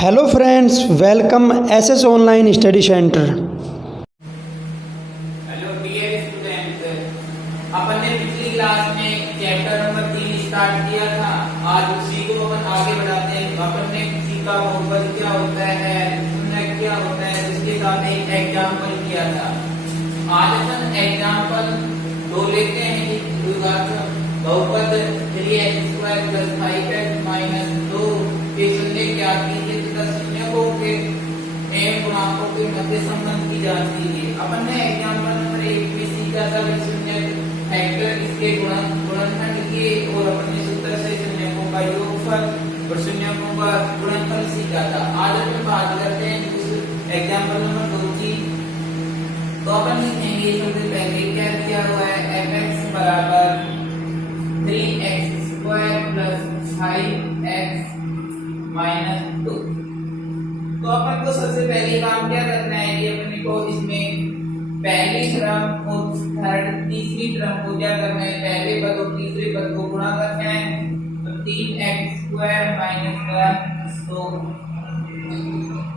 Hello friends, welcome SS online study centre. Hello dear student, अपन ने पिछली class में चैप्टर नंबर 3 स्टार्ट किया था। आज उसी को अपन आगे बढ़ाते हैं। अपन ने किसी का बहुपद क्या होता है, शून्य क्या होता है, उसके साथ एक एग्जांपल किया था। आज अपन एग्जांपल 2 लेते हैं। बहुपद 3x² + 5x - 2 के शून्य ज्ञात कीजिए तथा शून्यकों के एम गुणांकों के मध्य संबंध की जांच कीजिए। अपन ने एग्जांपल नंबर 1 में सीखा था कि शून्य फैक्टर इसके गुणनखंड के और अपन ने सूत्र से शून्यकों का योगफल और शून्यकों का गुणनफल सीखा था। आज अपन बात करते हैं उस एग्जांपल नंबर 2 की। तो अपन लिखेंगे सबसे पहले क्या दिया हुआ है, fx बराबर 3x² + 5x - 2। तो अपन को सबसे पहले काम क्या करना है कि अपने को इसमें पहली टर्म और तीसरी टर्म को क्या करना है, पहले पद और तीसरे पद को गुणा करना है। तो 3x² - 1 तो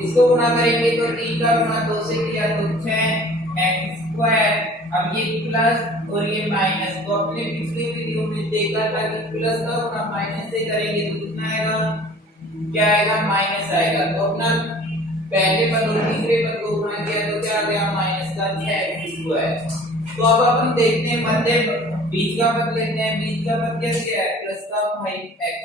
इसको गुणा करेंगे तो 3 का गुणा 2 से किया तो 6x²। अब ये प्लस और ये माइनस, तो अपने पिछले वीडियो में देखा था कि प्लस का गुणा माइनस से करेंगे तो कितना आएगा, क्या आएगा, माइनस आएगा। तो अपना पहले पद और तीसरे पद को गुणा किया तो क्या आ गया, माइनस का 6x²। तो अब अपन देखते हैं मध्य बीच का पद लेते हैं। बीच का पद क्या है, प्लस का 5x।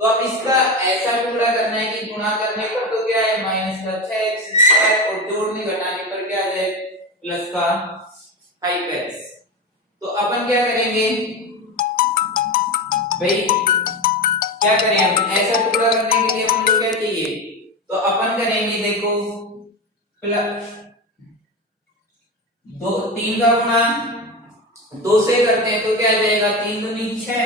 तो अब इसका ऐसा टुकड़ा करना है कि गुणा करने पर तो क्या है, माइनस का 6x² और जोड़ने घटाने पर क्या आ जाए, प्लस का 5x। तो अपन क्या करेंगे भाई, क्या करें, हम ऐसा टुकड़ा करने के लिए अपन को क्या चाहिए, तो अपन करेंगे देखो प्लस 3 का गुणा 2 से करते हैं तो क्या आ जाएगा, 3 दूनी 6।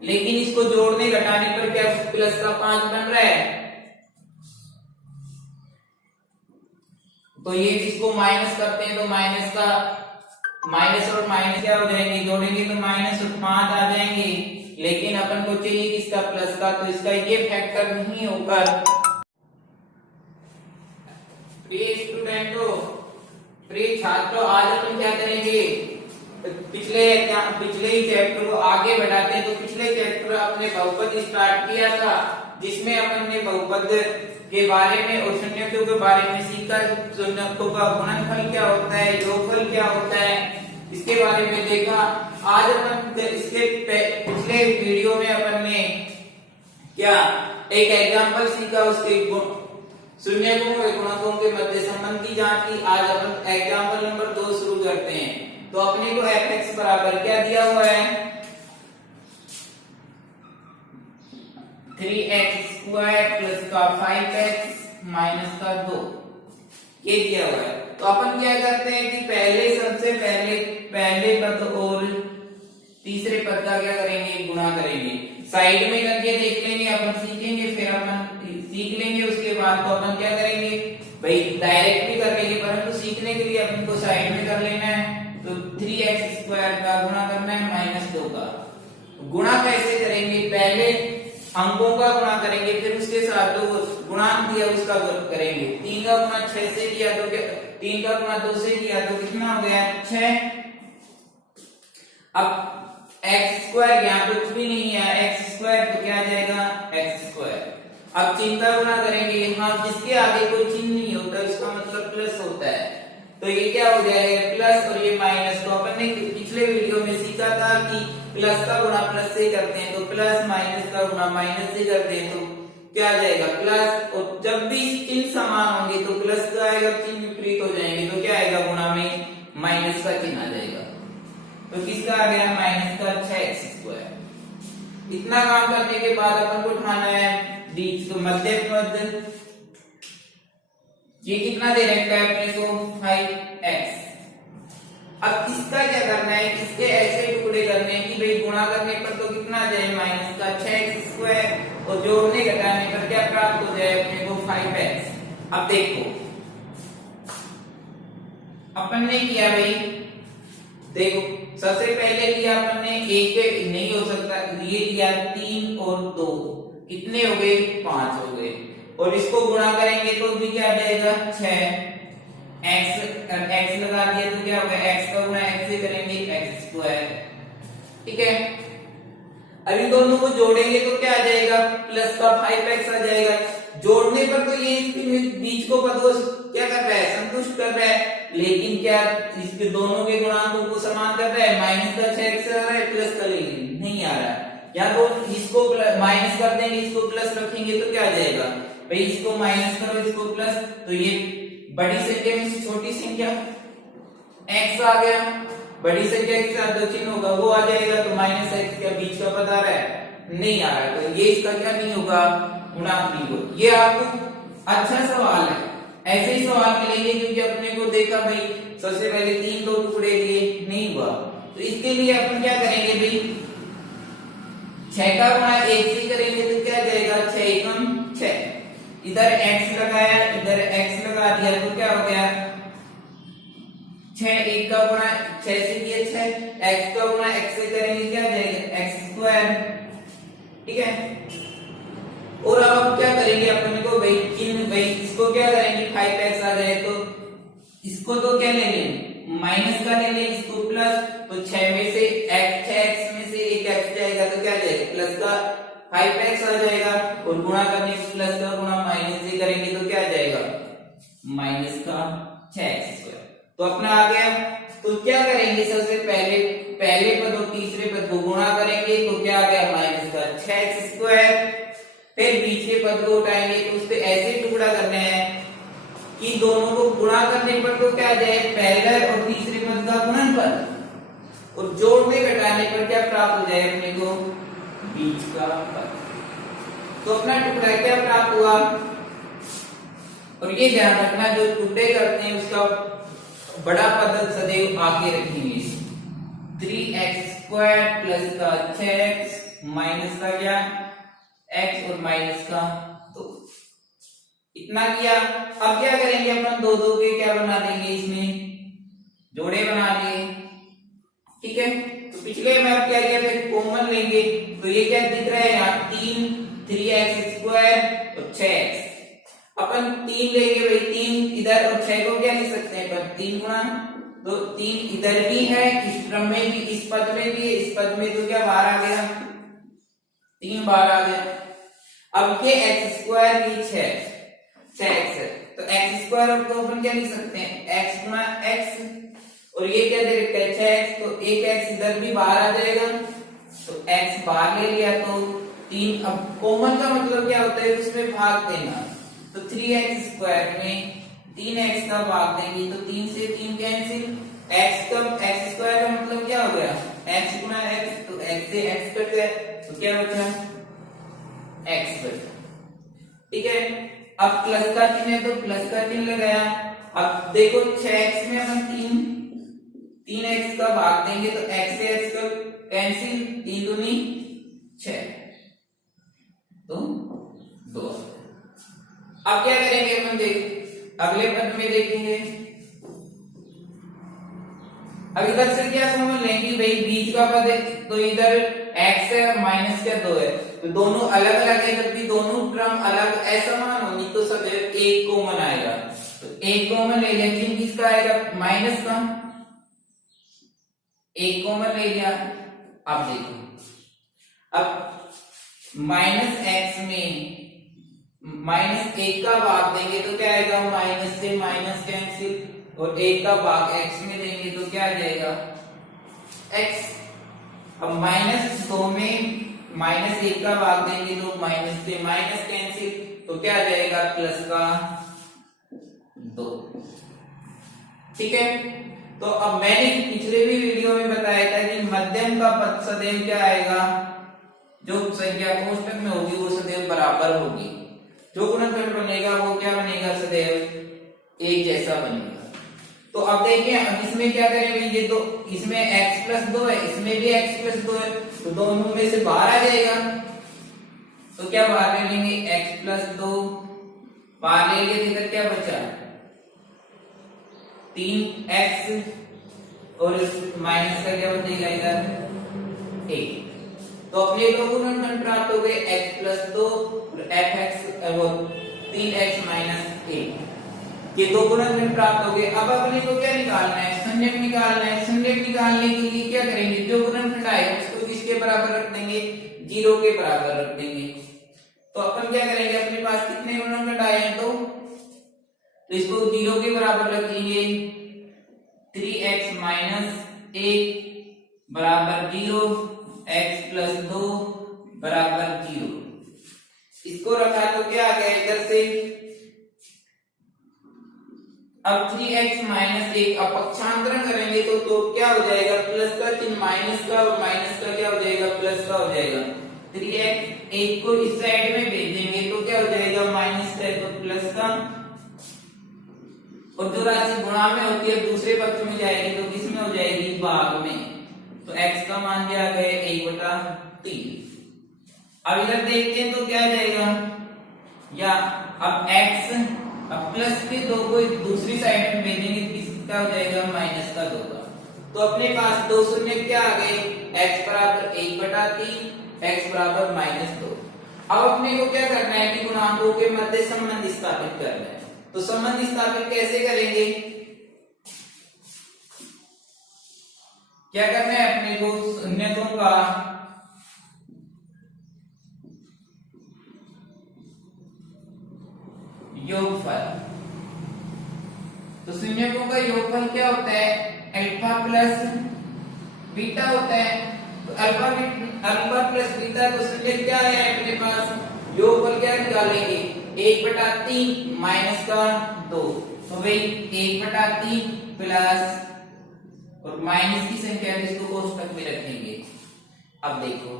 लेकिन इसको जोड़ने घटाने पर क्या प्लस का 5 बन रहा है। तो ये इसको माइनस करते हैं तो माइनस का माइनस और माइनस क्या हो जाएंगे, जोड़ेंगे तो माइनस और 5 आ जाएंगे। लेकिन अपन को चाहिए किसका, प्लस का, तो इसका ये फैक्टर नहीं होगा। प्रिय स्टूडेंटों, प्रिय छात्रों, आज अपन क्या करेंगे, पिछले ही चैप्टर को आगे बढ़ाते हैं। तो पिछले चैप्टर अपने बहुपद स्टार्ट किया था, जिसमें अपन ने बहुपद के बारे में और शून्यकों के बारे में सीखा। शून्यकों का गुणनफल क्या होता है, योगफल क्या होता है, इसके बारे में देखा। आज अपन इसके पिछले वीडियो में अपन ने क्या एक एग्जांपल सीखा, उसके शून्यकों और गुणकों के मध्य संबंध की जांच की। आज अपन एग्जांपल नंबर 2 शुरू करते हैं। तो अपने को fx बराबर क्या दिया हुआ है, 3x² + 5x - 2 ये दिया हुआ है। तो अपन क्या करते हैं कि सबसे पहले पद और तीसरे पद का क्या करेंगे, गुणा करेंगे। साइड में करके देख लेंगे, अपन सीखेंगे, फिर अपन सीख लेंगे। उसके बाद तो अपन क्या करेंगे भाई, डायरेक्ट भी कर लेंगे, परंतु सीखने के लिए अपन को साइड में कर लेना है। तो 3x² का गुणा करना है -2 का। गुणा कैसे करेंगे, पहले अंकों का गुणा करेंगे, फिर उसके साथ जो गुणांक दिया उसका करेंगे। 3 का गुणा 6 से किया तो 3 का गुणा 2 से किया तो कितना हो गया, 6। अब x² यहाँ कुछ भी नहीं है, x² तो क्या आ जाएगा, x²। अब चिन्ह का गुणा करेंगे, यहाँ जिसके आगे कोई चिन्ह नहीं होता उसका मतलब प्लस होता है। तो ये क्या हो जाएगा, प्लस और ये माइनस। तो अपन ने पिछले वीडियो में सीखा था कि प्लस का गुणा प्लस से करते हैं तो प्लस, माइनस का गुणा माइनस से करते हैं तो क्या आ जाएगा, प्लस। और जब भी चिन्ह समान होंगे तो प्लस का आएगा, चिन्ह विपरीत हो जाएंगे तो क्या आएगा, गुणा में माइनस का चिन्ह आ जाएगा। तो किसका आ गया, माइनस का 6x²। इतना काम करने के बाद अपन को उठाना है बीच को मध्य पद। ये कितना दे रखा है अपने को, 5x। अब इसका क्या करना है, इसके ऐसे टुकड़े करने हैं कि भाई गुणा करने पर तो कितना आ जाए, माइनस का 6x², और जोड़ने घटाने पर क्या प्राप्त हो जाए अपने को, 5x। अब देखो अपन ने किया भाई, देखो सबसे पहले लिया अपन ने, एक नहीं हो सकता, ये लिया 3 और 2, कितने हो गए 5 हो गए, और इसको गुणा करेंगे तो भी क्या आ जाएगा 6, x लगा दिया तो क्या होगा x का गुणा x से करेंगे x²। ठीक है, अब इन दोनों को जोड़ेंगे तो क्या आ जाएगा प्लस का 5x आ जाएगा। जोड़ने पर तो ये इसके बीच को पद को क्या कर रहा है संतुष्ट कर रहा है, लेकिन क्या इसके दोनों के गुणांकों को समान कर रहा है, माइनस का 6x आ रहा है प्लस का लेकिन नहीं आ रहा है। या तो इसको माइनस कर देंगे इसको प्लस रखेंगे तो क्या आ जाएगा भाई, इसको माइनस करो इसको प्लस, तो ये बड़ी संख्या में से छोटी संख्या x आ गया, बड़ी संख्या के साथ जो चिन्ह होगा वो आ जाएगा, तो माइनस x का बीच का पद आ रहा है नहीं आ रहा है, तो ये इसका क्या नहीं होगा गुणांक नहीं होगा। ये आपको अच्छा सवाल है, ऐसे ही सवाल मिलेंगे क्योंकि अपने को देखा भाई सबसे पहले 3 दो टुकड़े लिए नहीं हुआ, तो इसके लिए अपन क्या करेंगे भाई 6 का गुणा 1 से करेंगे तो क्या जाएगा 6 एकम 6, इधर x लगाया इधर x लगा दिया तो क्या हो गया 6 1 का गुणा 6 से किया 6, x का गुणा x से करेंगे क्या जाएगा x²। ठीक है, और अब क्या करेंगे अपने को भाई इसको क्या करेंगे 5x आ जाए तो इसको तो क्या ले लें माइनस का ले लें इसको प्लस, तो 6 में से x में से एक x जाएगा तो क्या जाएगा प्लस का 5x आ जाएगा, और गुणा करने में प्लस का गुणा माइनस से करेंगे तो क्या जाएगा माइनस का 6x²। तो अपना आ गया, तो क्या करेंगे सबसे पहले पद और तीसरे पद को गुणा करेंगे तो क्या आ गया माइनस का 6x²। फिर बीच के पद को उठाएंगे तो उससे ऐसे टुकड़ा करने हैं कि दोनों को गुणा करने पर तो क्या आ जाए पहले और तीसरे पद का गुणनफल, और जोड़ने घटाने पर क्या प्राप्त हो जाए अपने को बीच का पद। तो अपना टुकड़ा क्या प्राप्त हुआ, और ये ध्यान रखना जो टुकड़े करते हैं उसका बड़ा पद सदैव आगे रखेंगे, 3x² प्लस का 6x माइनस का क्या x और माइनस का 2, इतना किया। अब क्या करेंगे अपन दो दो के क्या बना देंगे इसमें जोड़े बना लिए। ठीक है, तो पिछले में अब क्या किया फिर कॉमन लेंगे, तो ये क्या दिख रहा है यहाँ 3x² और 6x, अपन 3 लेंगे भाई 3 इधर और 6 को क्या लिख सकते हैं पर 3 गुणा, तो 3 इधर भी है इस क्रम में भी इस पद में भी है, इस पद में तो क्या बाहर आ गया 3 बाहर आ गया। अब ये x² भी 6x है, तो x² को अपन क्या लिख सकते हैं x गुणा x, और ये क्या दे रखा है 6x, तो एक x इधर भी बाहर आ जाएगा, तो x बाहर ले लिया तो 3। अब कॉमन का मतलब क्या होता है उसमें भाग देना, तो 3x² में 3x का भाग देंगे तो 3 से 3 कैंसिल, x² का मतलब क्या हो गया x गुणा x, तो x से x कट गया तो क्या बचा x बचा। ठीक है, अब प्लस का चिन्ह है तो प्लस का चिन्ह लगाया। अब देखो 6x में अपन 3x का भाग देंगे तो x से x का कैंसिल, 3 दूनी 6 तो 2। अब क्या करेंगे अपन देख अगले पद में देखेंगे, अब इधर से क्या समझ लेंगे भाई बीच का पद है तो इधर x है और माइनस का 2 है, तो दोनों अलग अलग है जबकि दोनों क्रम अलग असमान होंगी तो सब एक कॉमन आएगा, तो एक कॉमन ले लिया, चिन्ह किसका आएगा माइनस का, एक कॉमन ले लिया। अब देखो अब -x में -1 का भाग देंगे तो क्या आएगा माइनस से माइनस कैंसिल, और 1 का भाग x में देंगे तो क्या आ जाएगा x। अब -2 में -1 का भाग देंगे तो माइनस से माइनस कैंसिल, तो क्या आ जाएगा प्लस का 2। ठीक है, तो अब मैंने पिछले भी वीडियो में बताया था कि मध्यम का पद सदैव क्या आएगा, जो संख्या कोष्टक में होगी वो सदैव बराबर होगी, जो गुणनफल बनेगा वो क्या बनेगा सदैव एक जैसा बनेगा। तो अब देखिए अब इसमें क्या करेंगे, ये तो इसमें x+2 है इसमें भी x+2 है, तो दोनों में से बाहर आ जाएगा, तो क्या बाहर ले लेंगे x+2 बाहर ले लिए, इधर क्या बचा 3x और माइनस का क्या बचेगा इधर 1। तो तो अपने दो गुणनफल प्राप्त हो गए x प्लस 2 और fx वो 3x माइनस 1 के दो गुणनफल प्राप्त हो गए। अब अपने को क्या निकालना है, संयुग्म निकालना है। संयुग्म निकालने के लिए क्या करेंगे, जो गुणनफल आएगा उसको किसके बराबर रख देंगे, 0 के बराबर रख देंगे। तो अपन क्या करेंगे, अपने पास कितने गुणनफल आए हैं तो इसको 0 के बराबर रखेंगे। 3x माइनस 1 बराबर 0, x प्लस 2 बराबर 0। इसको रखा तो क्या आ गया इधर से, अब 3x माइनस 1 अब पक्षांतरण करेंगे तो क्या हो जाएगा, प्लस का चिन्ह माइनस का और माइनस का क्या हो जाएगा, प्लस का हो जाएगा। 3x 1 को इस साइड में भेजेंगे तो क्या हो जाएगा, माइनस का तो प्लस का, और जो राशि गुणा में होती है दूसरे पक्ष में जाएगी तो किस में हो जाएगी, भाग में। तो x का मान क्या आ गया 1/3। अब इधर देखते हैं तो क्या आ जाएगा, या अब x अब प्लस के 2 को दूसरी साइड में भेजेंगे किसका हो जाएगा, माइनस का 2 का। तो अपने पास दो शून्य क्या आ गए, x बराबर 1/3, x बराबर -2। अब अपने को क्या करना है कि गुणांकों के मध्य संबंध स्थापित करना है। तो संबंध स्थापित कैसे करेंगे, क्या करना है अपने को, शून्यकों का योगफल। तो शून्यकों का योगफल क्या होता है, अल्फा प्लस बीटा होता है। तो अल्फा प्लस बीटा तो शून्य क्या है अपने पास, योगफल क्या निकालेंगे, 1/3 माइनस का 2। तो भाई 1/3 प्लस और माइनस की संख्या इसको कोष्टक में रखेंगे। अब देखो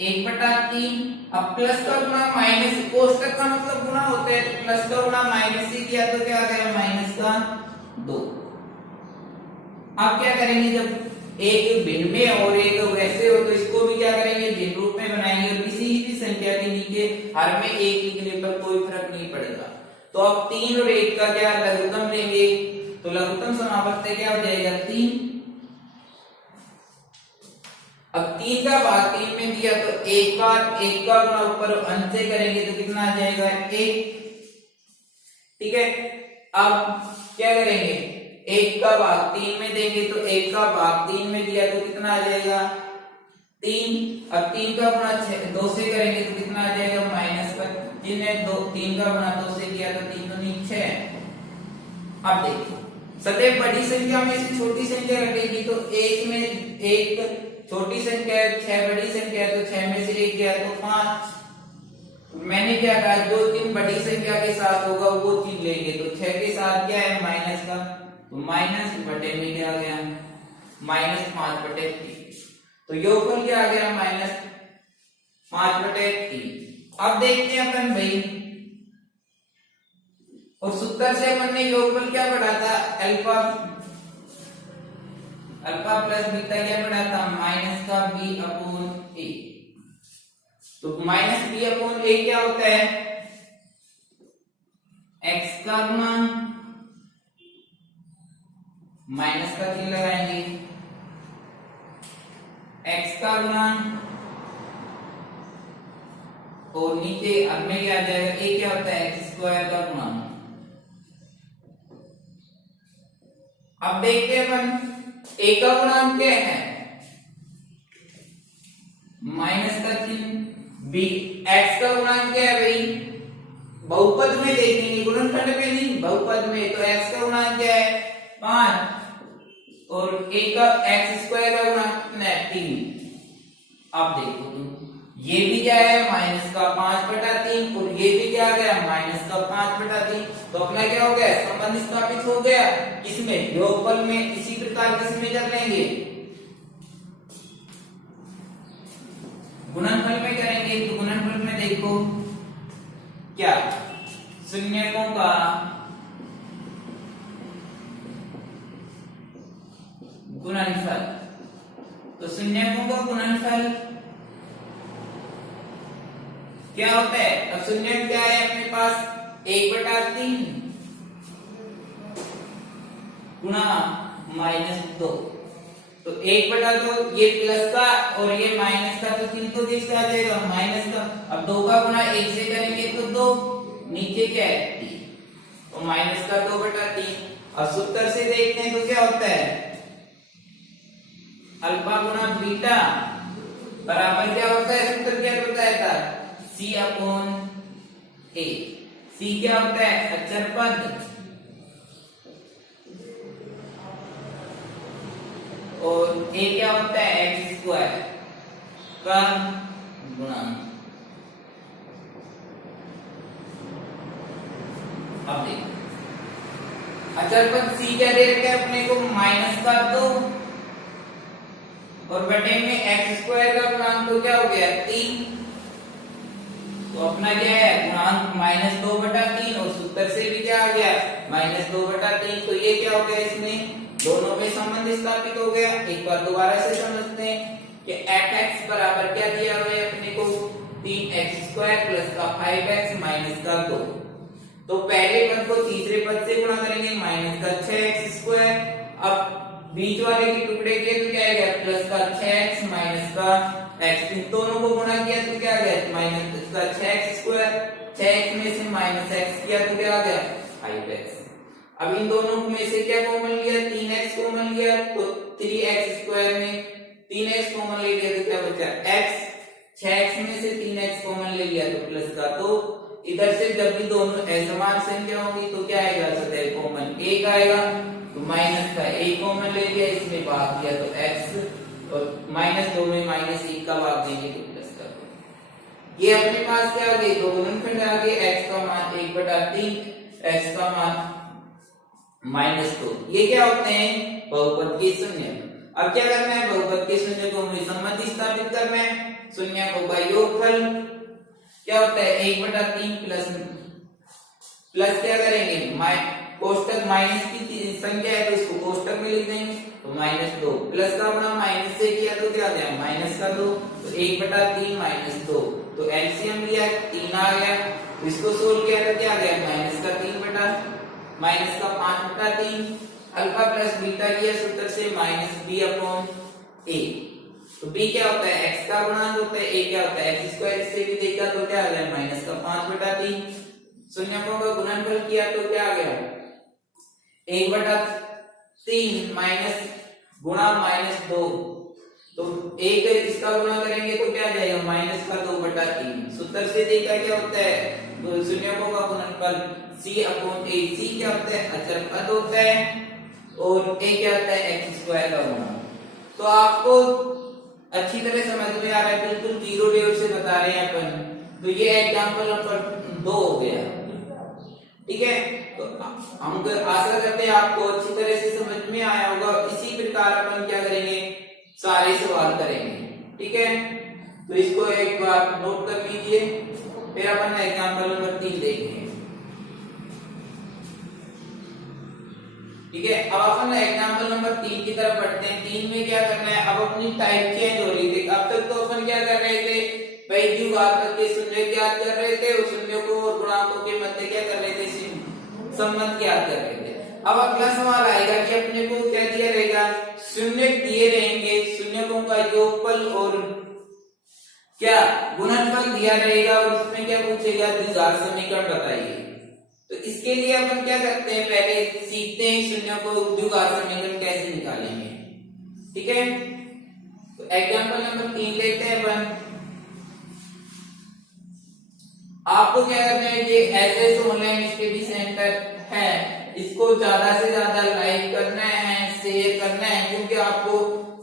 1/3 अब प्लस का गुणा माइनस, कोष्टक का मतलब गुणा होता है, तो प्लस का गुणा माइनस से किया तो क्या आ गया, माइनस का 2। अब क्या करेंगे, जब एक भिन्न में और एक वैसे हो तो इसको भी क्या करेंगे, भिन्न रूप में बनाएंगे और किसी भी संख्या के नीचे हर में एक लिखने पर कोई फर्क नहीं पड़ेगा। तो अब 3 और 1 का क्या लघुत्तम लेंगे, तो लघुत्तम समापत्ति क्या हो जाएगा, 3। अब 3 का भाग 3 में दिया तो 1 का गुणा ऊपर अंश से करेंगे तो कितना आ जाएगा, 1। ठीक है, अब क्या करेंगे, 1 का भाग 3 में देंगे तो 1 का भाग 3 में दिया तो कितना आ जाएगा, 3। अब 3 का गुणा 2 से करेंगे तो कितना आ जाएगा, माइनस का चिन्ह 2। 3 का गुणा 2 से किया तो 3 दूनी 6। अब देखो सदैव बड़ी संख्या में से छोटी संख्या घटेगी तो 1 में 1 छोटी संख्या है, 6 बड़ी संख्या है तो 6 में से 1 गया तो 5। मैंने क्या कहा, जो चिन्ह बड़ी संख्या के साथ होगा वो चिन्ह लेंगे। तो 6 के साथ क्या है, माइनस का, तो माइनस बटे में क्या आ गया, -5/3। तो योगफल क्या आ गया, -5/3। अब देखते हैं अपन भाई, और सूत्र से अपन ने योगफल क्या पढ़ा था, अल्फा प्लस बीटा क्या पढ़ा था, माइनस का b/a। तो -b/a क्या होता है, x का गुणा माइनस का चिन्ह लगाएंगे, x का गुणा और नीचे अब में क्या आ जाएगा, a क्या होता है, x² का गुणा। अब देखते हैं अपन a का गुणांक क्या है, माइनस का चिन्ह, b x का गुणांक क्या है भाई, बहुपद में देखेंगे, गुणनखंड में नहीं, बहुपद में। तो x का गुणांक क्या है, 5 और a का x² का गुणांक कितना है, 3। अब देखो तुम, ये भी क्या है, माइनस का 5/3 और ये भी क्या आ गया, माइनस का 5/3। तो अपना क्या हो गया, संबंध स्थापित हो गया, किसमें, योगफल में। इसी प्रकार किसमें कर लेंगे, गुणनफल में करेंगे। तो गुणनफल में देखो क्या, शून्यकों का गुणनफल। तो शून्यकों का गुणनफल क्या होता है, अब शून्य क्या है अपने पास, 1/3 गुणा -2। तो 1/2 ये प्लस का और ये माइनस का, तो किन को किसका आ जाएगा माइनस का। अब 2 का गुणा 1 से करेंगे तो 2, नीचे क्या है 3, तो माइनस का 2/3। अब सूत्र से देखते हैं तो क्या होता है अल्फा गुणा बीटा बराबर क्या होता है, सूत्र क्या बताया था C/A। C क्या होता है अचर पद और A क्या होता है x² का गुणांक। अब देखो अचर पद C क्या दे रखा है अपने को -2 और बटे में x² का गुणांक तो क्या हो गया 3, तो अपना क्या है गुणांक -2/3 और सूत्र से भी क्या आ गया -2/3। तो ये क्या हो गया इसमें दोनों में संबंध स्थापित हो गया। एक बार दोबारा से समझते हैं कि fx बराबर क्या दिया हुआ है अपने को 3x² प्लस का 5x माइनस का 2। तो पहले पद को तीसरे पद से गुणा करेंगे माइनस का 6x²। अब बीच वाले के टुकड़े किए तो क्या आएगा प्लस का 6x माइनस का x। इन दोनों को गुणा किया तो क्या आ गया माइनस का 6x²। 6x में से माइनस x किया तो क्या आ गया 5x। अब इन दोनों में से क्या कॉमन लिया 3x कॉमन लिया तो 3x² में 3x कॉमन ले लिया तो क्या बचा x। 6x में से 3x कॉमन ले लिया तो प्लस का, तो इधर से जब भी दोनों असमान संख्या होंगी तो क्या आएगा सदैव कॉमन 1 आएगा। तो माइनस का 1 कॉमन ले लिया, इसमें भाग दिया तो x और -2 में -1 का भाग देंगे तो प्लस का 2। ये अपने पास क्या आ गई दो गुणनखंड आ गए, x का मान 1/3 x का मान -2। ये क्या होते हैं बहुपद के शून्य। अब क्या करना है बहुपद के शून्य को हमें संबंध स्थापित करना है। शून्य का योगफल क्या होता है 1/3 प्लस क्या करेंगे कोष्टक माइनस की संख्या है तो इसको कोष्टक में लिख देंगे तो -2 प्लस का गुणा माइनस से किया तो क्या आ गया -2 तो 1/3 -2 तो एलसीएम लिया 3 आ गया। तो इसको सोल्व किया तो क्या आ गया -5/3 अल्फा प्लस बीटा लिया सूत्र से -b/a। तो b क्या होता है x का गुणांक होता है, a क्या होता है x²। इससे भी देखा तो क्या आ गया -5/3। शून्यों का गुणनफल किया तो क्या आ गया 1/3 माइनस गुणा -2 तो एक इसका गुणा करेंगे तो क्या आ जाएगा -2/3। सूत्र से देखा क्या होता है शून्यों का गुणनफल C/A। C क्या होता है अचर पद होता है और a क्या होता है x² का गुणांक। तो आपको अच्छी तरह समझ में आ रहा है, बिल्कुल जीरो लेवल से बता रहे हैं अपन। तो ये एग्जांपल नंबर 2 हो गया, ठीक है। तो हम आशा करते हैं आपको अच्छी तरह से समझ में आया होगा। इसी प्रकार अपन क्या करेंगे सारे सवाल करेंगे, ठीक है। तो इसको एक बार नोट कर लीजिए, फिर अपन एग्जांपल नंबर 3 देखेंगे, ठीक है। अब अपन एग्जांपल नंबर 3 की तरफ बढ़ते हैं। 3 में क्या करना है, अब अपनी टाइप चेंज हो रही थी। अब तक तो अपन क्या कर रहे थे भाई द्विघात के शून्य ज्ञात कर रहे थे और शून्यों को और गुणांकों के मध्य क्या कर रहे थे संबंध ज्ञात कर रहे थे। अब अगला सवाल आएगा कि अपने को क्या दिया रहेगा शून्य दिए रहेंगे, शून्यों का योगफल और क्या गुणनफल दिया रहेगा और उसमें क्या पूछेगा द्विघात समीकरण बताइए। तो इसके लिए अपन क्या करते हैं पहले सीखते हैं शून्यों को द्विघात समीकरण कैसे निकालेंगे, ठीक है। तो एग्जांपल नंबर 3 लेते हैं अपन। आपको क्या करना है ये एसएस ऑनलाइन स्टडी सेंटर है, इसको ज्यादा से ज्यादा लाइक करना है, शेयर करना है, क्योंकि आपको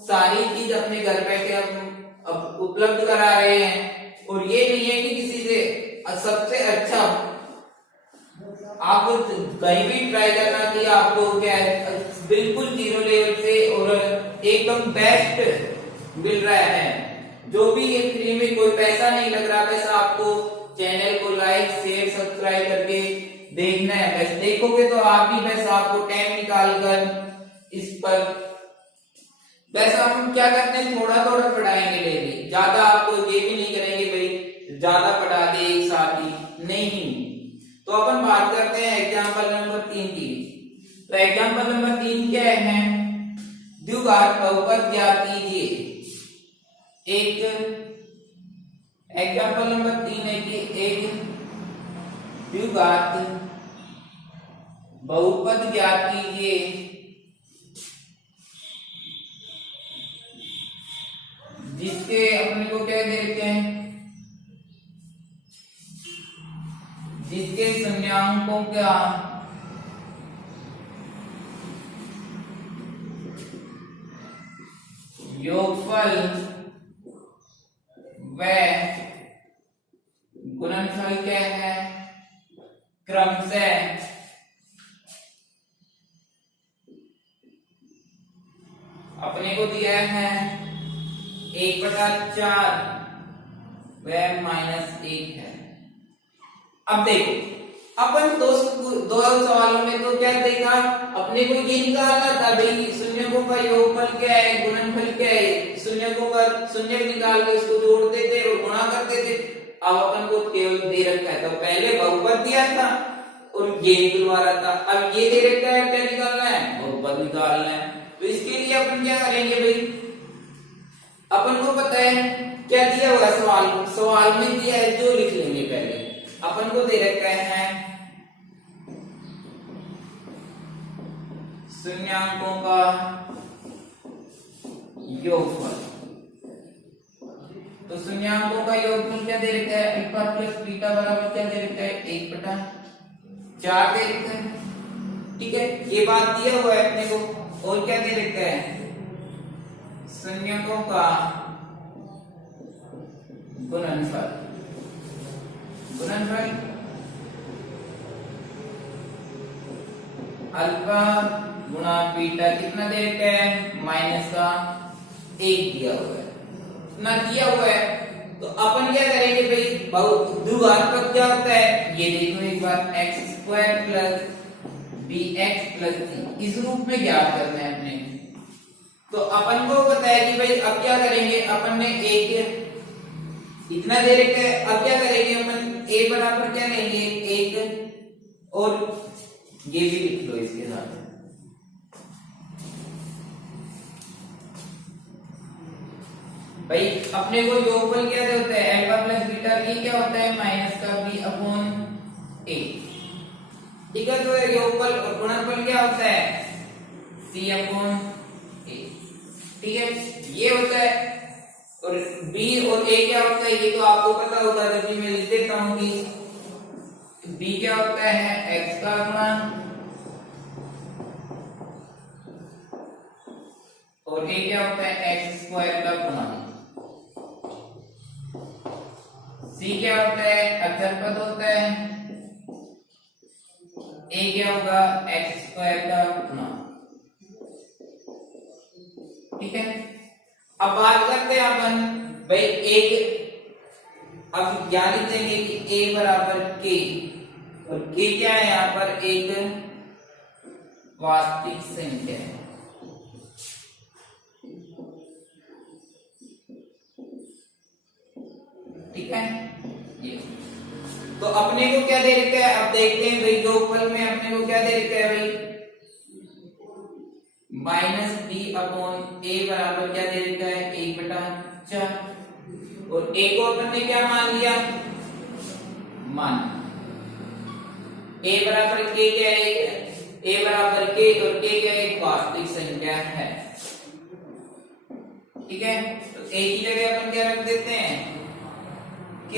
सारी चीज अपने घर बैठे अब उपलब्ध करा रहे हैं। और ये नहीं है कि किसी से सबसे अच्छा आपको कहीं भी ट्राई करना चाहिए। आपको क्या है बिल्कुल जीरो लेवल से और एकदम बेस्ट मिल रहा है, जो भी ये फ्री में कोई पैसा नहीं लग रहा। बस आपको चैनल को लाइक शेयर सब्सक्राइब करके देखना है, बस देखोगे तो आप भी बस आपको टाइम निकाल कर इस पर बस हम क्या करते हैं थोड़ा थोड़ा पढ़ाएंगे डेली, ज्यादा आपको ये भी नहीं करेंगे भाई ज्यादा पढ़ा दे एक साथ ही नहीं। तो अपन बात करते हैं एग्जांपल नंबर 3 की। तो एग्जांपल नंबर 3 क्या है द्विघात बहुपद ज्ञात कीजिए। एक एग्जाम्पल नंबर 3 है कि एक द्विघात बहुपद ज्ञात कीजिए जिसके अपने को क्या देते हैं, जिसके शून्यांकों का योगफल व गुणनफल क्या है, क्रमशः अपने को दिया है 1/4 व -1 है। अब देखो अपन दो सवालों में तो क्या देखा, अपने को ये निकालना था भाई शून्यकों का योगफल क्या है, गुणनफल क्या है, शून्यकों का शून्य निकाल के उसको जोड़ते थे और गुणा करते थे। अब अपन को केवल दे रखा है, तो पहले बहुपद दिया था और ये निकलवा रहा था, अब ये दे रखा है, क्या निकालना है, बहुपद निकालना है। तो इसके लिए अपन क्या करेंगे भाई, अपन को पता है क्या दिया हुआ सवाल में दिया है, जो लिख लेंगे पहले। अपन को दे रखा है शून्यांकों का योगफल, तो शून्यांकों का योगफल क्या दे रखा है, अल्फा प्लस बीटा बराबर क्या दे रखा है, 1/4 दे रखा है। ठीक है, ये बात दिया हुआ है अपने को। और क्या दे रखा है, शून्यकों का गुणनफल, अल्फा गुणा बीटा कितना दे रखा है, -1 दिया हुआ है, इतना दिया हुआ है। तो अपन क्या करेंगे भाई, द्विघात पद क्या होता है, ये देखो एक बार, x² plus bx plus c इस रूप में ज्ञात करना है अपने। तो अपन को पता है कि भाई अब क्या करेंगे, अपन ने एक इतना दे रखा है, अब क्या करेंगे अपन, a बराबर क्या लेंगे 1, और ये भी लिख लो इसके साथ। भाई अपने को योगफल क्या होता है, अल्फा प्लस बीटा, ये क्या होता है -b/a। ठीक है, तो योगफल और गुणनफल क्या होता है, c/a। ठीक है, ये होता है। और b और a क्या होता है, ये तो आपको पता होगा, तो मैं लिख देता हूं कि b क्या होता है, x का गुणा, और a क्या होता है, x² का गुणा। c क्या होता है, अक्षर पद होता है, a क्या होगा, x² का गुणा। ठीक है, अब बात करते हैं अपन भाई एक, अब ज्ञान लिख देंगे कि a बराबर k, और k क्या है यहाँ पर, एक वास्तविक संख्या है। ठीक है, ये तो अपने को क्या दे रखा है, अब देखते हैं भाई योगफल में अपने को क्या दे रखा है भाई, -b/a बराबर क्या दे रखा है, 1/4, और a को अपन ने क्या मान लिया, मान a बराबर k क्या है, a बराबर k, और k क्या है, एक वास्तविक संख्या है। ठीक है, तो a की जगह अपन क्या रख देते हैं, k।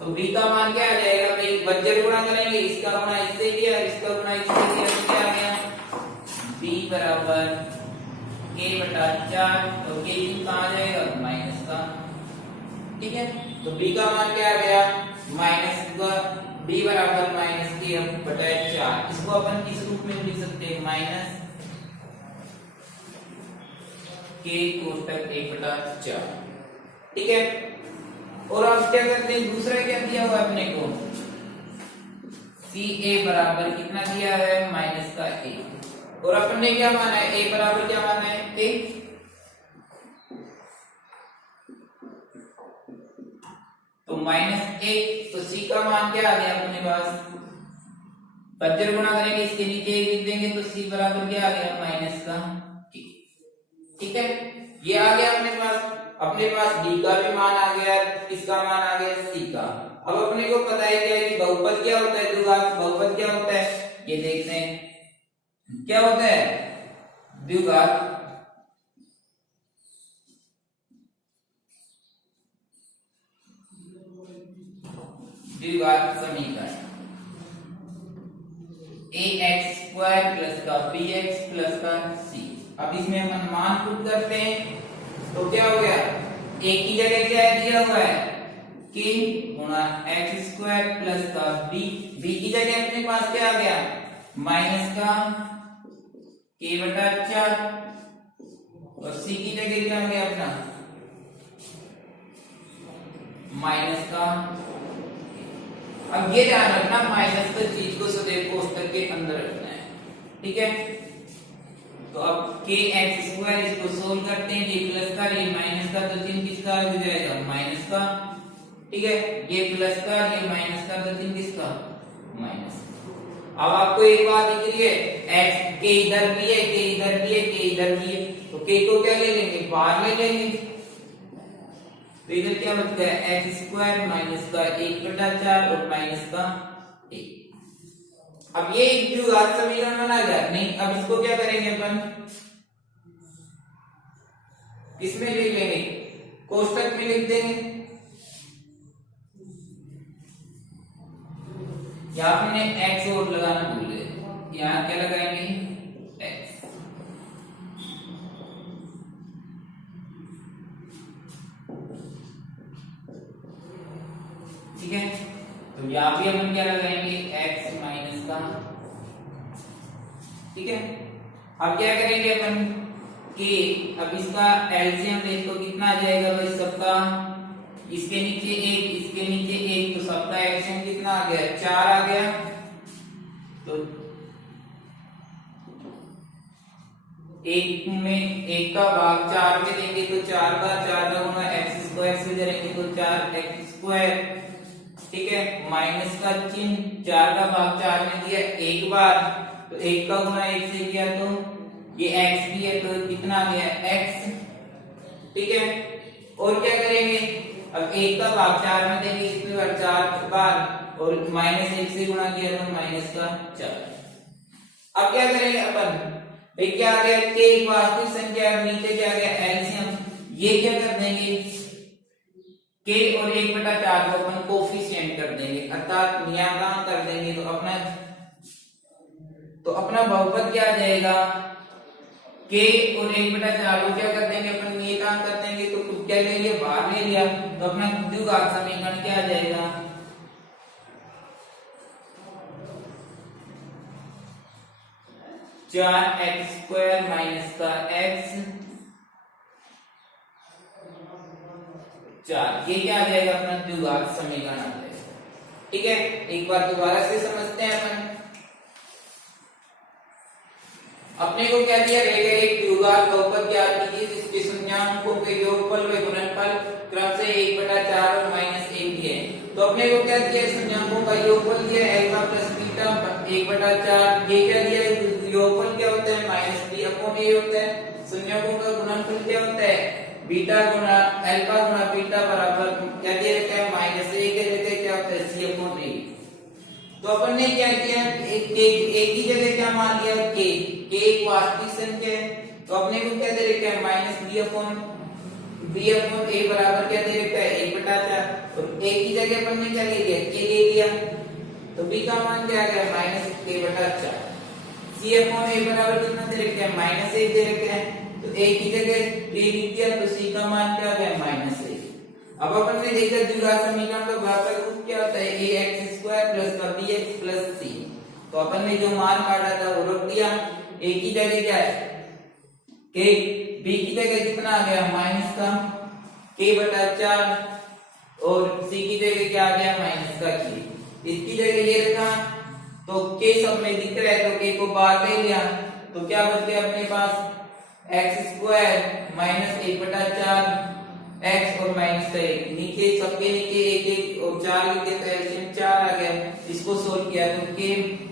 तो b का मान क्या आ जाएगा भाई, वज्र गुणा करेंगे, इसका गुणा इससे किया, इसका गुणा इससे किया, तो क्या आ गया, b बराबर k/4, तो k कहाँ आ जाएगा, माइनस का। ठीक है, तो b का मान क्या आ गया, b बराबर -k/4। इसको अपन किस रूप में लिख सकते हैं, -k/1/4। ठीक है, और अब क्या करते हैं, दूसरा क्या दिया हुआ अपने को, CA बराबर कितना दिया है, -1, और अपन ने क्या माना है, A बराबर क्या माना है, A। तो -1, तो C का मान क्या आ गया अपने पास, पर जब गुणा करेंगे इसके नीचे एक लिख देंगे तो c बराबर क्या आ गया माइनस का k। ठीक है, ये आ गया अपने पास d का भी मान आ गया, किसका मान आ गया c का। अब अपने को पता है क्या है कि बहुपद क्या होता है, द्विघात बहुपद क्या होता है, ये देखते हैं क्या होता है। द्विघात समीकरण ax² प्लस का bx प्लस का c। अब इसमें हम मान पुट करते हैं तो क्या हो गया, a की जगह क्या दिया हुआ है k गुणा x² प्लस का b की जगह अपने पास क्या आ गया माइनस का k बटा 4 और c की जगह क्या आ गया अपना माइनस का। अब ये ध्यान रखना माइनस का चीज को सदैव कोष्टक के अंदर रखना है। ठीक है, तो अब kx² इसको सोल्व करते हैं, ये प्लस का ये माइनस का, तो चिन्ह किसका हो जाएगा माइनस का। ठीक है, ये प्लस का ये माइनस का, तो चिन्ह किसका माइनस। अब आपको एक बात दिख रही है, x k इधर भी है, k इधर भी है, k इधर भी है, तो k को क्या ले लेंगे बाहर ले लेंगे, तो इधर क्या बच गया x² माइनस का 1/4 और माइनस का 1। अब ये एक द्विघात समीकरण बना गया नहीं। अब इसको क्या करेंगे अपन किसमें लिख लेंगे कोष्टक में लिख देंगे। यहां हमने x और लगाना भूल गए, यहां क्या लगाएंगे x। ठीक है, तो यहां भी हम क्या लगाएंगे x माइनस का। ठीक है, अब क्या करेंगे अपन कि अब इसका एलसीएम ले तो कितना आ जाएगा भाई सबका, इसके नीचे एक इसके नीचे एक, तो सबका एलसीएम कितना आ गया 4 आ गया। तो एक में एक का भाग 4 में देंगे तो 4 का गुणा x² से करेंगे तो 4x²। ठीक है, माइनस का चिन्ह 4 का भाग 4 में दिया एक बार, तो 1 का गुणा 1 से किया तो ये x भी है, तो कितना आ गया x। ठीक है, और क्या करेंगे अब 1 का भाग 4 में देंगे इसके बाद 4 बार और -1 से गुणा किया तो माइनस का 4। अब क्या करेंगे अपन भाई क्या आ गया k एक वास्तविक संख्या है, नीचे क्या आ गया एलसीएम, ये क्या कर देंगे k और 1/4 को अपन कोफिशिएंट कर देंगे अर्थात नियतांक कर देंगे, तो अपना बहुपद क्या आ जाएगा k और 1/4 को क्या कर देंगे अपन नियतांक कर देंगे, तो कुछ क्या ले लिया बाहर ले लिया, तो अपना द्विघात समीकरण क्या आ जाएगा 4x² माइनस का x 4, ये क्या आ जाएगा अपना द्विघात समीकरण आ जाएगा। ठीक है, एक बार दोबारा से समझते हैं अपन। अपने को क्या दिया रहेगा एक द्विघात बहुपद ज्ञात कीजिए जिसके शून्याङ्कों के योगफल व गुणनफल क्रम से 1/4 और -1 दिए। तो अपने को क्या दिया शून्याङ्कों का योगफल दिया अल्फा प्लस बीटा 1/4, ये क्या दिया योगफल क्या होता है -b/a होता है। शून्याङ्कों का गुणनफल क्या होता है बीटा गुणा अल्फा गुणा बीटा बराबर क्या दे रखा है -1 के जगह क्या होता है c/a। तो अपन ने क्या किया एक की जगह क्या मान लिया k एक वास्तविक संख्या है, तो अपने को क्या दे रखा है b/a बराबर क्या दे रखा है 1/4 और a की जगह अपन ने क्या ले लिया k ले लिया, तो b का मान क्या आ गया -k/4। c/a बराबर कितना दे रखा है -1 दे रखा है, तो a की जगह a लिख दिया तो c का मान क्या आ गया -1। अब अपन ने देखा द्विघात समीकरण का घातांक रूप क्या होता है ax² प्लस का bx प्लस c। तो अपन ने जो मान काटा था वो रख दिया, a की जगह क्या है k, b की जगह कितना आ गया माइनस का k/4 और c की जगह क्या आ गया माइनस का k। इसकी जगह ये रखा तो k सब में दिख रहा है तो k को बाहर ले लिया, तो क्या बच गया अपने पास x² माइनस 1/4 x और माइनस का 1, नीचे सबके नीचे 1 1 और 4 लिख देते हैं 4 आ गया। इसको सोल्व किया तो k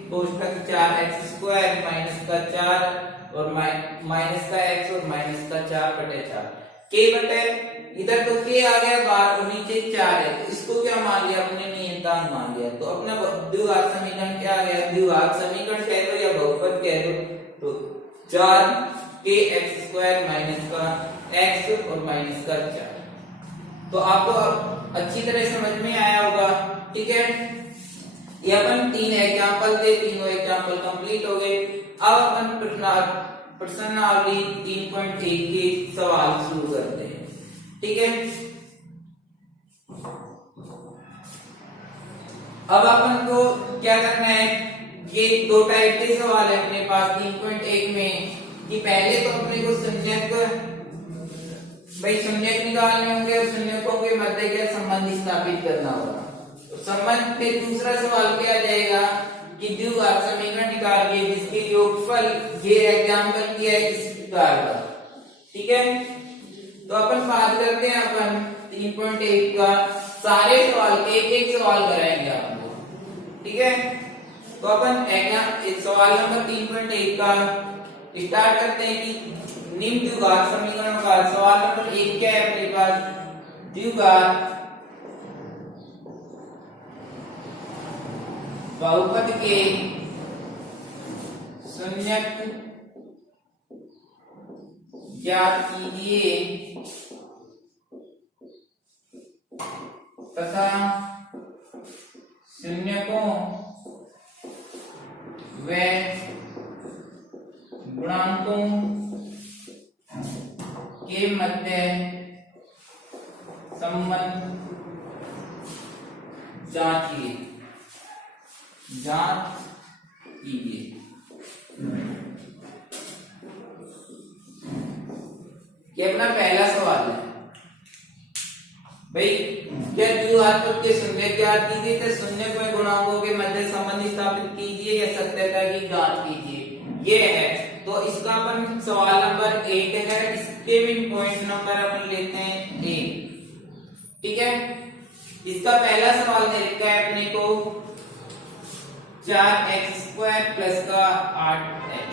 कोष्टक 4x² माइनस का 4 और माइनस का x और माइनस का 4/4 k बटे इधर तो k आ गया बाहर और नीचे 4 है तो इसको क्या मान लिया अपने नियतांक मान लिया तो अपना द्विघात समीकरण क्या आ गया द्विघात समीकरण कह दो या बहुपद कह दो तो 4kx² माइनस का x और माइनस का 4 तो आपको अब अच्छी तरह समझ में आया होगा ठीक है ये अपन 3 एग्जांपल थे तीनों एग्जांपल कंप्लीट हो गए अब अपन प्रश्नावली 3.1 के सवाल शुरू करते हैं ठीक है अब अपन को क्या करना है ये दो टाइप के सवाल है अपने पास 3.1 में कि पहले तो अपने को संज्ञक भाई संज्ञक निकालने होंगे और संज्ञकों के मध्य क्या संबंध स्थापित करना होगा तो संबंध पे दूसरा सवाल क्या आ जाएगा कि द्विघात समीकरण निकालिए जिसके योगफल ये एग्जांपल किया है इस प्रकार का ठीक है तो अपन बात करते हैं अपन 3.1 का सारे सवाल एक एक सवाल कराएंगे आपको ठीक है तो अपन सवाल नंबर 3.1 का स्टार्ट करते हैं कि निम्न द्विघात समीकरणों का सवाल नंबर 1 क्या है अपने पास द्विघात बहुपद के संज्ञक ज्ञात कीजिए तथा संज्ञकों व गुणांकों के मध्य संबंध जांचिए जांच कीजिए ये अपना पहला सवाल है भाई क्या द्विघात के संज्ञक ज्ञात कीजिए तो संज्ञक में गुणांकों के मध्य संबंध स्थापित कीजिए या सत्यता की जांच कीजिए ये है तो इसका अपन सवाल नंबर 1 है इसके भी पॉइंट नंबर अपन लेते हैं 1 ठीक है इसका पहला सवाल दे रखा है अपने को 4x² प्लस का 8x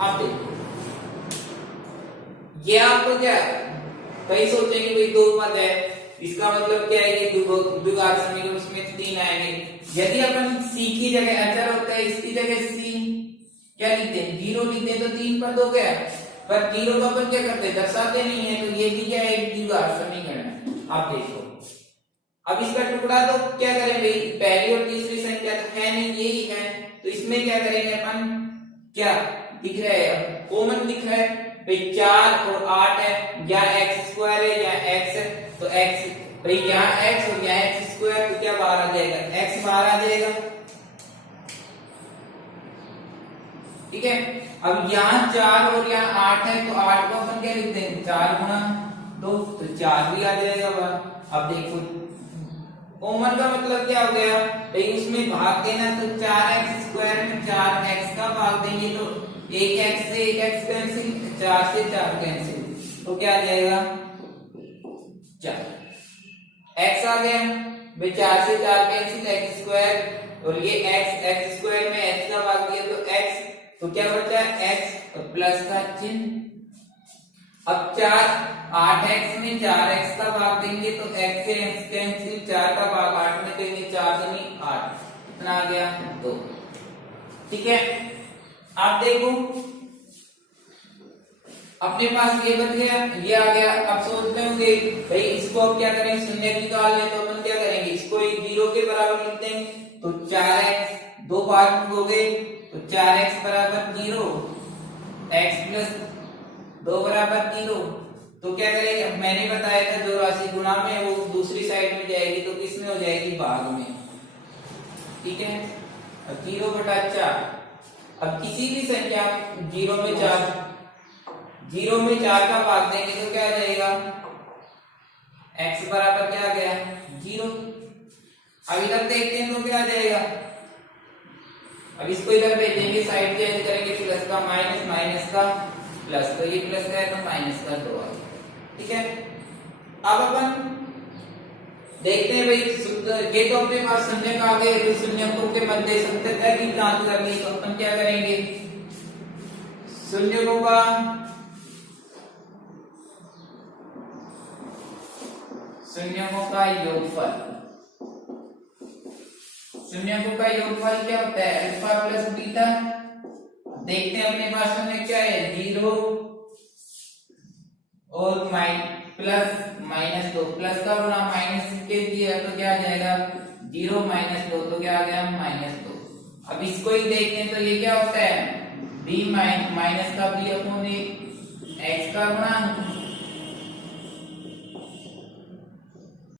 अब देखो ये आपको क्या कई सोचेंगे भाई दो पद है इसका मतलब क्या है कि द्विघात समीकरण उसमें 3 आएंगे यदि अपन c की जगह अचर होता है इसकी जगह c क्या लिखते हैं 0 लिखते हैं तो 3 पद हो गया पर 0 का अपन क्या करते हैं दर्शाते नहीं है तो ये भी क्या है एक द्विघात समीकरण है आप देखो अब इसका टुकड़ा तो क्या करें भाई पहली और तीसरी संख्या तो है नहीं यही है तो इसमें क्या करेंगे अपन क्या दिख रहा है कॉमन दिख रहा है भाई 4 और 8 है या x² है या x है तो x भाई यहाँ x और यहाँ x² तो क्या बाहर आ जाएगा x बाहर आ जाएगा ठीक है अब यहाँ 4 और यहाँ 8 है तो 8 को अपन क्या लिखते हैं 4 गुणा 2 तो 4 भी आ जाएगा बाहर अब देखो कॉमन का मतलब क्या हो गया भाई उसमें भाग देना तो 4x² में 4x का भाग देंगे तो 1x से 1x कैंसिल 4 से 4 कैंसिल तो क्या आ जाएगा 4 x आ गया भाई 4 से 4 कैंसिल x² और ये x² में x का भाग दिया तो x तो क्या बचा x और प्लस का चिन्ह अब 8x में 4x का भाग देंगे तो x से x कैंसिल 4 का भाग 8 में देंगे 4 दूनी 8 कितना आ गया 2 ठीक है आप देखो अपने पास ये बच गया ये आ गया अब सोचते होंगे भाई इसको अब क्या करें शून्य निकाल ले तो अपन क्या करेंगे इसको 0 के बराबर लिख देंगे तो 4x 2 भाग हो गए तो 4x बराबर 0 x प्लस 2 बराबर 0 तो क्या करेंगे मैंने बताया था जो राशि गुणा में वो दूसरी साइड में जाएगी तो किस में हो जाएगी भाग में ठीक है अब 0/4 अब किसी भी संख्या 0 में 4 का भाग देंगे तो क्या आ जाएगा x बराबर क्या आ गया 0 अब इधर देखते हैं तो क्या आ जाएगा अब इसको इधर भेजेंगे साइड चेंज करेंगे प्लस का माइनस माइनस का प्लस तो ये प्लस का है तो माइनस का 2 आ गया ठीक है अब अपन देखते हैं भाई, ये तो अपने पास शून्य का आगे शून्यकों के मध्य सत्यता की जांच करनी, तो अपन क्या करेंगे, शून्यकों का योगफल, शून्यकों का योगफल क्या होता है, अल्फा प्लस बीटा। देखते हैं अपने पास में क्या है, 0 और प्लस -2, प्लस का गुणा माइनस के दिया तो क्या आ जाएगा, 0 -2, तो क्या आ गया, -2। अब इसको ही देखें तो ये क्या होता है, b माइनस का b अपॉन x का गुणा